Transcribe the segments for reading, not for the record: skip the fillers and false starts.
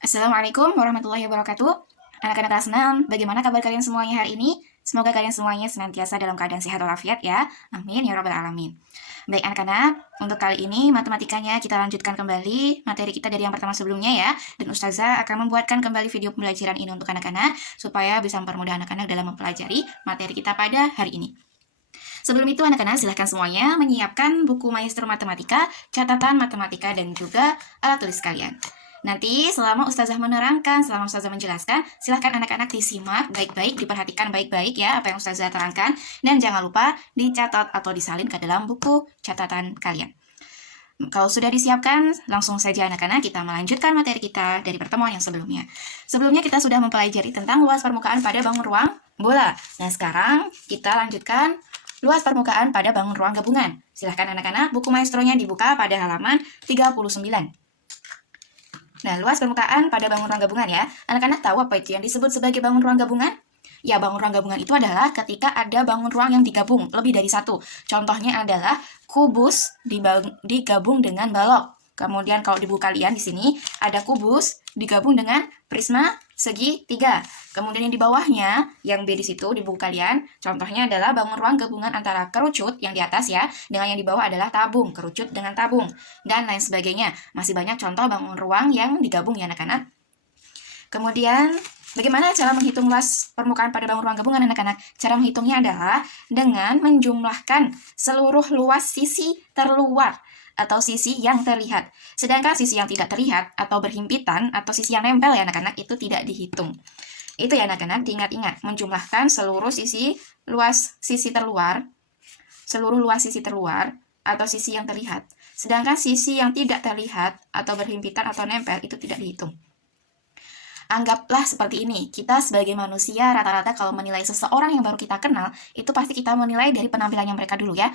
Assalamualaikum warahmatullahi wabarakatuh. Anak-anak kelas 6, bagaimana kabar kalian semuanya hari ini? Semoga kalian semuanya senantiasa dalam keadaan sehat walafiat ya. Amin ya rabbal alamin. Baik anak-anak, untuk kali ini matematikanya kita lanjutkan kembali materi kita dari yang pertama sebelumnya ya. Dan Ustazah akan membuatkan kembali video pembelajaran ini untuk anak-anak supaya bisa mempermudah anak-anak dalam mempelajari materi kita pada hari ini. Sebelum itu anak-anak silahkan semuanya menyiapkan buku Maestro Matematika, catatan matematika, dan juga alat tulis kalian. Nanti selama Ustazah menerangkan, selama Ustazah menjelaskan, silahkan anak-anak disimak baik-baik, diperhatikan baik-baik ya apa yang Ustazah terangkan, dan jangan lupa dicatat atau disalin ke dalam buku catatan kalian. Kalau sudah disiapkan, langsung saja anak-anak kita melanjutkan materi kita dari pertemuan yang sebelumnya. Sebelumnya kita sudah mempelajari tentang luas permukaan pada bangun ruang bola. Nah sekarang kita lanjutkan luas permukaan pada bangun ruang gabungan. Silahkan anak-anak buku maestronya dibuka pada halaman 39. Nah, luas permukaan pada bangun ruang gabungan ya. Anak-anak tahu apa itu yang disebut sebagai bangun ruang gabungan? Ya, bangun ruang gabungan itu adalah ketika ada bangun ruang yang digabung, lebih dari satu. Contohnya adalah kubus digabung dengan balok. Kemudian kalau di buku kalian di sini ada kubus digabung dengan prisma segi 3. Kemudian yang di bawahnya, yang B di situ di buku kalian, contohnya adalah bangun ruang gabungan antara kerucut yang di atas ya, dengan yang di bawah adalah tabung, kerucut dengan tabung, dan lain sebagainya. Masih banyak contoh bangun ruang yang digabung ya anak-anak. Kemudian, bagaimana cara menghitung luas permukaan pada bangun ruang gabungan anak-anak? Cara menghitungnya adalah dengan menjumlahkan seluruh luas sisi terluar atau sisi yang terlihat. Sedangkan sisi yang tidak terlihat atau berhimpitan atau sisi yang nempel ya anak-anak itu tidak dihitung. Itu ya anak-anak, diingat-ingat, menjumlahkan seluruh luas sisi terluar atau sisi yang terlihat. Sedangkan sisi yang tidak terlihat atau berhimpitan atau nempel itu tidak dihitung. Anggaplah seperti ini, kita sebagai manusia rata-rata kalau menilai seseorang yang baru kita kenal, itu pasti kita menilai dari penampilannya mereka dulu ya.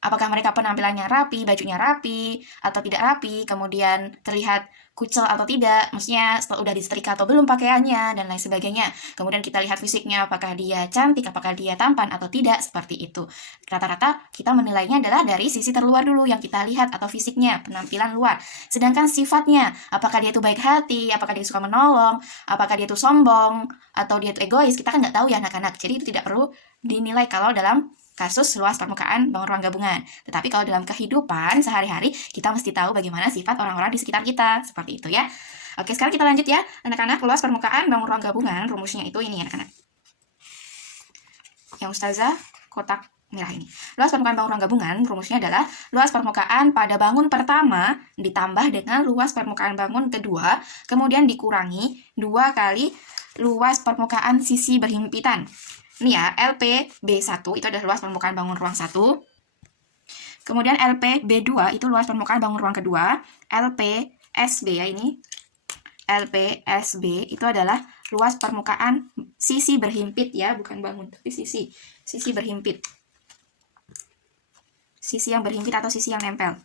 Apakah mereka penampilannya rapi, bajunya rapi, atau tidak rapi, kemudian terlihat kucel atau tidak, maksudnya udah disetrika atau belum pakaiannya, dan lain sebagainya. Kemudian kita lihat fisiknya, apakah dia cantik, apakah dia tampan atau tidak, seperti itu. Rata-rata kita menilainya adalah dari sisi terluar dulu yang kita lihat atau fisiknya, penampilan luar. Sedangkan sifatnya, apakah dia itu baik hati, apakah dia suka menolong, apakah dia itu sombong, atau dia itu egois, kita kan nggak tahu ya anak-anak. Jadi itu tidak perlu dinilai kalau dalam kasus luas permukaan bangun ruang gabungan. Tetapi kalau dalam kehidupan sehari-hari, kita mesti tahu bagaimana sifat orang-orang di sekitar kita. Seperti itu ya. Oke, sekarang kita lanjut ya. Anak-anak, luas permukaan bangun ruang gabungan, rumusnya itu ini ya anak-anak. Yang Ustazah kotak merah ini. Luas permukaan bangun ruang gabungan, rumusnya adalah luas permukaan pada bangun pertama ditambah dengan luas permukaan bangun kedua, kemudian dikurangi 2 kali luas permukaan sisi berhimpitan. Ini ya, LPB1 itu adalah luas permukaan bangun ruang 1. Kemudian LPB2 itu luas permukaan bangun ruang kedua. LPSB ya ini. LPSB itu adalah luas permukaan sisi berhimpit ya, bukan bangun, tapi sisi berhimpit. Sisi yang berhimpit atau sisi yang nempel.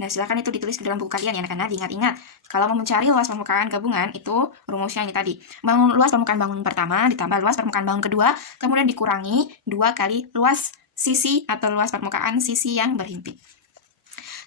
Nah, silakan itu ditulis di dalam buku kalian ya anak-anak. Diingat-ingat, kalau mau mencari luas permukaan gabungan itu rumusnya ini tadi. Luas permukaan bangun pertama ditambah luas permukaan bangun kedua, kemudian dikurangi 2 kali luas sisi atau luas permukaan sisi yang berhimpit.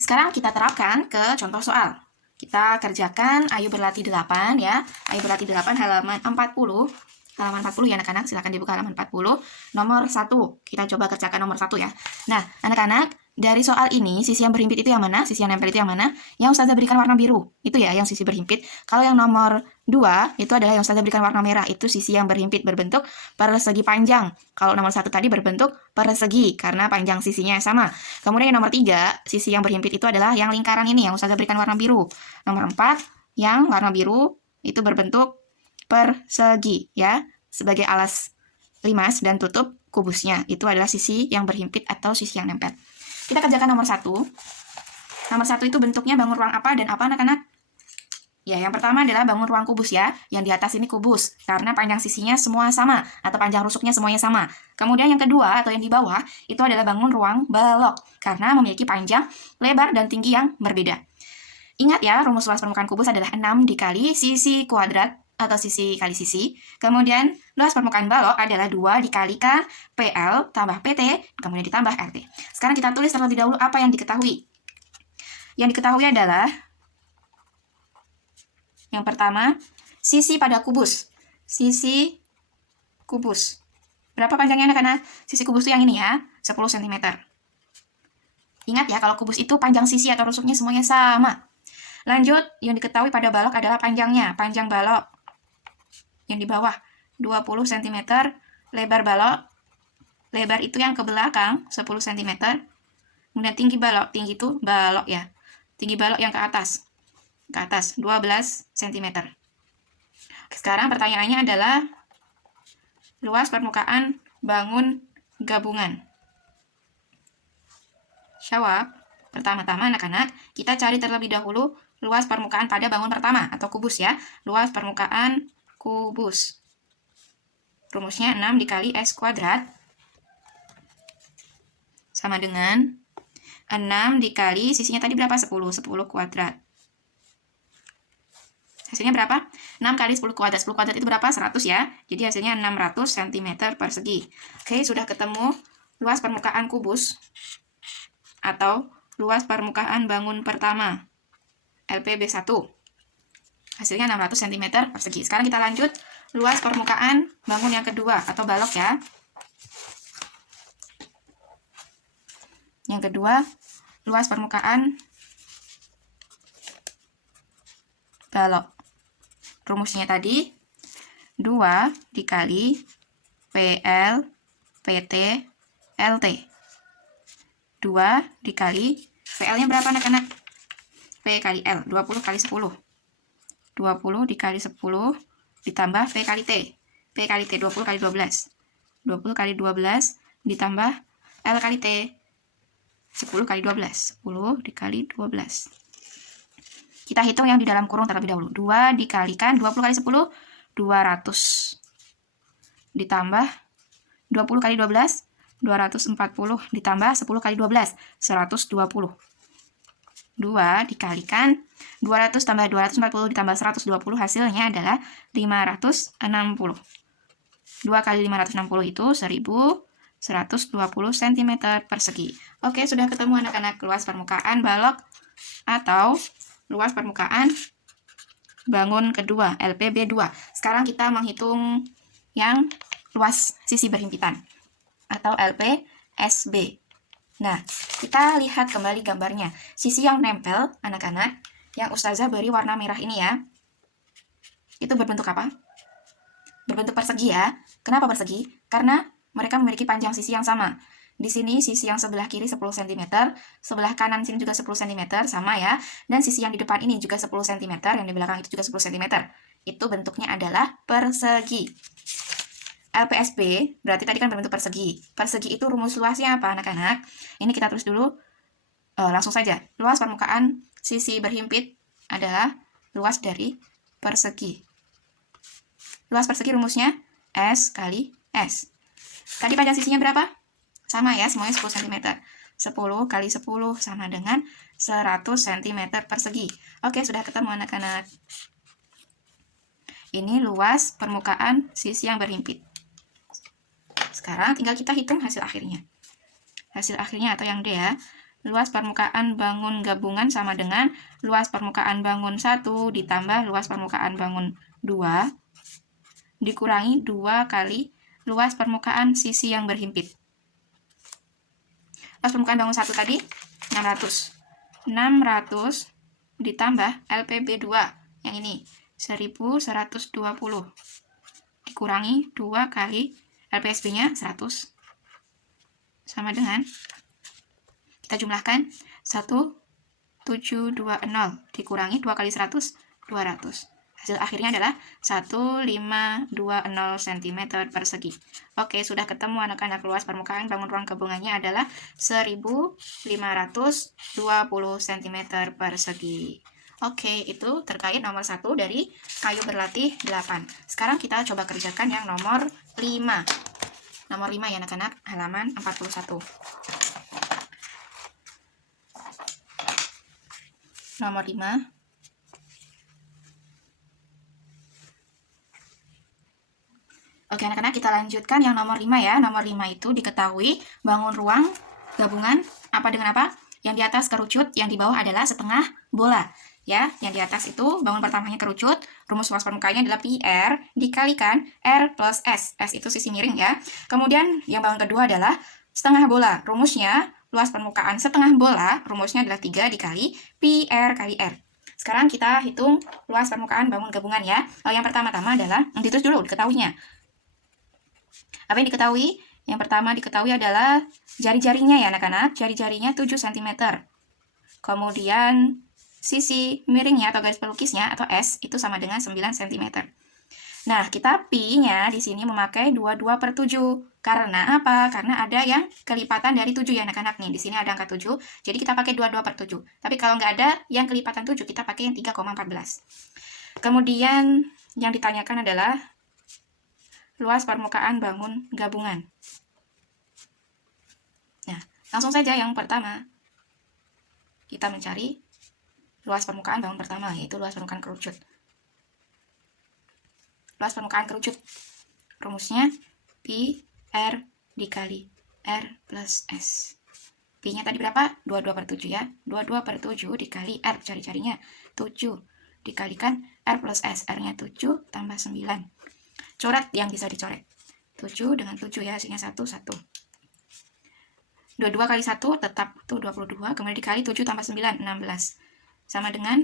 Sekarang kita terapkan ke contoh soal. Kita kerjakan Ayo Berlatih 8 ya. Ayo Berlatih 8 halaman 40. Halaman 40 ya anak-anak, silakan dibuka halaman 40. Nomor 1, kita coba kerjakan nomor 1 ya. Nah, anak-anak, dari soal ini, sisi yang berhimpit itu yang mana? Sisi yang nempel itu yang mana? Yang Ustazah berikan warna biru, itu ya yang sisi berhimpit. Kalau yang nomor 2, itu adalah yang Ustazah berikan warna merah, itu sisi yang berhimpit berbentuk persegi panjang. Kalau nomor 1 tadi berbentuk persegi, karena panjang sisinya sama. Kemudian yang nomor 3, sisi yang berhimpit itu adalah yang lingkaran ini, yang Ustazah berikan warna biru. Nomor 4, yang warna biru, itu berbentuk persegi ya, sebagai alas limas dan tutup kubusnya. Itu adalah sisi yang berhimpit atau sisi yang nempel. Kita kerjakan nomor 1. Nomor 1 itu bentuknya bangun ruang apa dan apa anak-anak? Ya, yang pertama adalah bangun ruang kubus ya. Yang di atas ini kubus, karena panjang sisinya semua sama, atau panjang rusuknya semuanya sama. Kemudian yang kedua, atau yang di bawah, itu adalah bangun ruang balok, karena memiliki panjang, lebar, dan tinggi yang berbeda. Ingat ya, rumus luas permukaan kubus adalah 6 dikali sisi kuadrat, atau sisi kali sisi. Kemudian luas permukaan balok adalah 2 dikalikan PL tambah PT, kemudian ditambah RT. Sekarang kita tulis terlebih dahulu apa yang diketahui. Yang diketahui adalah Yang pertama, sisi pada kubus. Sisi kubus. Berapa panjangnya anak-anak? Sisi kubus itu yang ini ya, 10 cm. Ingat ya, kalau kubus itu panjang sisi atau rusuknya semuanya sama. Lanjut, yang diketahui pada balok adalah panjangnya. Panjang balok yang di bawah 20 cm, lebar balok, lebar itu yang ke belakang 10 cm. Kemudian tinggi balok, tinggi itu balok ya. Tinggi balok yang ke atas 12 cm. Sekarang pertanyaannya adalah luas permukaan bangun gabungan. Jawab. Pertama-tama anak-anak, kita cari terlebih dahulu luas permukaan pada bangun pertama atau kubus ya. Luas permukaan kubus. Rumusnya 6 dikali S kuadrat sama dengan 6 dikali sisinya tadi berapa? 10 kuadrat. Hasilnya berapa? 6 kali 10 kuadrat. 10 kuadrat itu berapa? 100 ya. Jadi hasilnya 600 cm persegi. Oke, sudah ketemu luas permukaan kubus atau luas permukaan bangun pertama LPB1. Hasilnya 600 cm persegi. Sekarang kita lanjut luas permukaan bangun yang kedua atau balok ya. Yang kedua, luas permukaan balok. Rumusnya tadi 2 dikali PL PT LT. 2 dikali PL-nya berapa anak-anak? P kali L, 20 kali 10. 20 dikali 10 ditambah P kali T. P kali T 20 kali 12. 20 kali 12 ditambah L kali T. 10 kali 12. 10 dikali 12. Kita hitung yang di dalam kurung terlebih dahulu. 2 dikalikan 20 kali 10, 200. Ditambah 20 kali 12, 240. Ditambah 10 kali 12, 120. 2 dikalikan 200 tambah 240 ditambah 120, hasilnya adalah 560. 2 kali 560 itu 1120 cm persegi. Oke, sudah ketemu anak-anak luas permukaan balok atau luas permukaan bangun kedua LPB2. Sekarang kita menghitung yang luas sisi berhimpitan atau LPSB. Nah, kita lihat kembali gambarnya. Sisi yang nempel anak-anak yang Ustazah beri warna merah ini ya, itu berbentuk apa? Berbentuk persegi ya. Kenapa persegi? Karena mereka memiliki panjang sisi yang sama. Di sini sisi yang sebelah kiri 10 cm, sebelah kanan sini juga 10 cm, sama ya. Dan sisi yang di depan ini juga 10 cm, yang di belakang itu juga 10 cm. Itu bentuknya adalah persegi. LPSB berarti tadi kan berbentuk persegi. Persegi itu rumus luasnya apa anak-anak? Ini kita tulis dulu langsung saja. Luas permukaan sisi berhimpit adalah luas dari persegi. Luas persegi rumusnya S kali S. Tadi panjang sisinya berapa? Sama ya, semuanya 10 cm. 10 kali 10 sama dengan 100 cm persegi. Oke, sudah ketemu anak-anak. Ini luas permukaan sisi yang berhimpit. Sekarang tinggal kita hitung hasil akhirnya. Hasil akhirnya atau yang D ya. Luas permukaan bangun gabungan sama dengan luas permukaan bangun 1 ditambah luas permukaan bangun 2 dikurangi 2 kali luas permukaan sisi yang berhimpit. Luas permukaan bangun 1 tadi 600. 600 ditambah LPB2 yang ini 1120 dikurangi 2 kali LPSB-nya 100 sama dengan, kita jumlahkan 1720 dikurangi 2 kali 100, 200. Hasil akhirnya adalah 1520 cm persegi. Oke, sudah ketemu anak-anak. Luas permukaan bangun ruang gabungannya adalah 1520 cm persegi. Oke, itu terkait nomor 1 dari kayu berlatih 8. Sekarang kita coba kerjakan yang nomor 5. Nomor 5 ya anak-anak, halaman 41. Nomor 5. Oke anak-anak, kita lanjutkan yang nomor 5 ya. Nomor 5 itu diketahui bangun ruang gabungan apa dengan apa? Yang di atas kerucut, yang di bawah adalah setengah bola. Ya, yang di atas itu bangun pertamanya kerucut, rumus luas permukaannya adalah pi R dikalikan R plus S. S itu sisi miring ya. Kemudian yang bangun kedua adalah setengah bola. Rumusnya luas permukaan setengah bola, rumusnya adalah 3 dikali pi R kali R. Sekarang kita hitung luas permukaan bangun gabungan ya. Yang pertama-tama adalah, ditulis dulu diketahuinya. Apa yang diketahui? Yang pertama diketahui adalah jari-jarinya ya anak-anak. Jari-jarinya 7 cm. Kemudian sisi miringnya atau garis pelukisnya atau S itu sama dengan 9 cm. Nah, kita pi-nya di sini memakai 22/7. Karena apa? Karena ada yang kelipatan dari 7 ya anak-anak nih. Di sini ada angka 7, jadi kita pakai 22/7. Tapi kalau nggak ada yang kelipatan 7, kita pakai yang 3,14. Kemudian yang ditanyakan adalah luas permukaan bangun gabungan. Nah, langsung saja yang pertama. Kita mencari luas permukaan bangun pertama, yaitu luas permukaan kerucut. Luas permukaan kerucut. Rumusnya pi R dikali R plus S. Pi-nya tadi berapa? 22/7 ya. 22/7 dikali R, cari-carinya 7. Dikalikan R plus S. R-nya 7 tambah 9. Coret yang bisa dicoret. 7 dengan 7 ya, hasilnya 1, 1. 22 kali 1 tetap tuh 22, kemudian dikali 7 tambah 9, 16. Sama dengan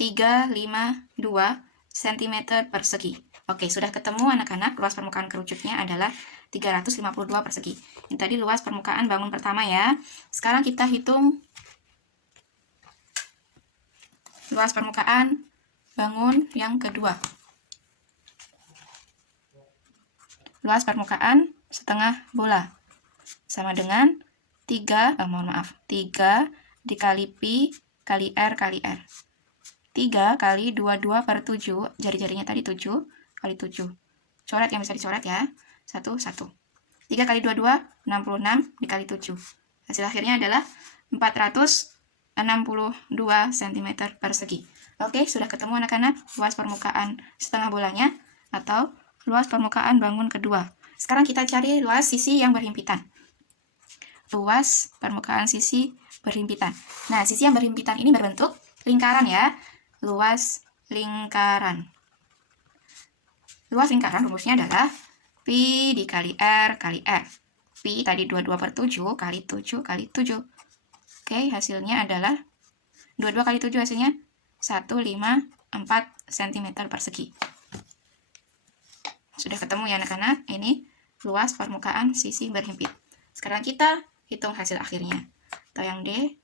352 cm persegi. Oke, sudah ketemu anak-anak, luas permukaan kerucutnya adalah 352 persegi. Ini tadi luas permukaan bangun pertama ya. Sekarang kita hitung luas permukaan bangun yang kedua. Luas permukaan setengah bola sama dengan 3 dikali pi kali R kali R. 3 kali 22/7, jari-jarinya tadi 7 kali 7. Coret yang bisa dicoret ya. 1, 1. 3 kali 22, 66 dikali 7. Hasil akhirnya adalah 462 cm persegi. Oke, sudah ketemu anak-anak luas permukaan setengah bolanya atau luas permukaan bangun kedua. Sekarang kita cari luas sisi yang berhimpitan. Luas permukaan sisi berhimpitan. Nah, sisi yang berhimpitan ini berbentuk lingkaran ya. Luas lingkaran. Luas lingkaran rumusnya adalah pi dikali R kali R. Pi tadi 22/7 kali 7 kali 7. Oke, hasilnya adalah 22 kali 7 hasilnya 154 cm persegi. Sudah ketemu ya anak-anak, ini luas permukaan sisi berhimpit. Sekarang kita hitung hasil akhirnya. Atau yang D,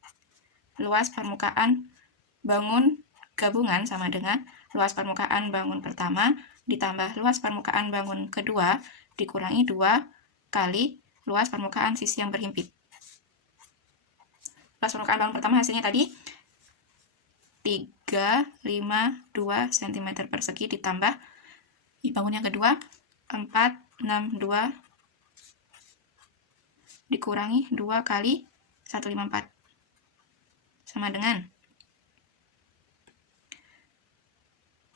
luas permukaan bangun gabungan sama dengan luas permukaan bangun pertama ditambah luas permukaan bangun kedua dikurangi 2 kali luas permukaan sisi yang berhimpit. Luas permukaan bangun pertama hasilnya tadi 352 cm persegi ditambah bangun yang kedua 462 dikurangi 2 kali 154 sama dengan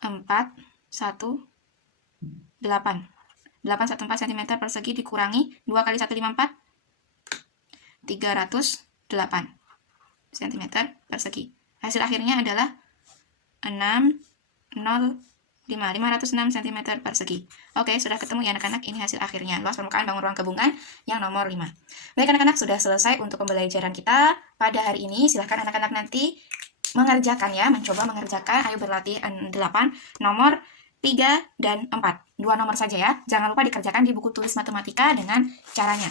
814 cm persegi dikurangi 2 kali 154 308 cm persegi. Hasil akhirnya adalah 506 cm persegi. Oke, sudah ketemu ya anak-anak, ini hasil akhirnya luas permukaan bangun ruang gabungan yang nomor 5. Baik anak-anak, sudah selesai untuk pembelajaran kita pada hari ini. Silahkan anak-anak nanti mengerjakan ya, mencoba mengerjakan. Ayo berlatih 8, nomor 3 dan 4. 2 nomor saja ya. Jangan lupa dikerjakan di buku tulis matematika dengan caranya.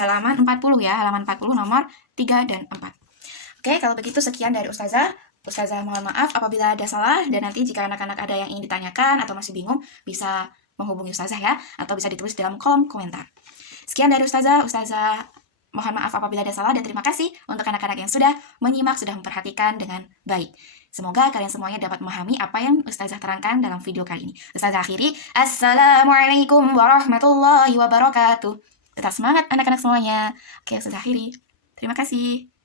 Halaman 40 ya, halaman 40 nomor 3 dan 4. Oke, kalau begitu sekian dari Ustazah. Ustazah mohon maaf apabila ada salah, dan nanti jika anak-anak ada yang ingin ditanyakan atau masih bingung, bisa menghubungi Ustazah ya, atau bisa ditulis dalam kolom komentar. Sekian dari Ustazah. Ustazah mohon maaf apabila ada salah, dan terima kasih untuk anak-anak yang sudah menyimak, sudah memperhatikan dengan baik. Semoga kalian semuanya dapat memahami apa yang Ustazah terangkan dalam video kali ini. Ustazah akhiri, Assalamualaikum warahmatullahi wabarakatuh. Tetap semangat anak-anak semuanya. Oke, Ustazah akhiri. Terima kasih.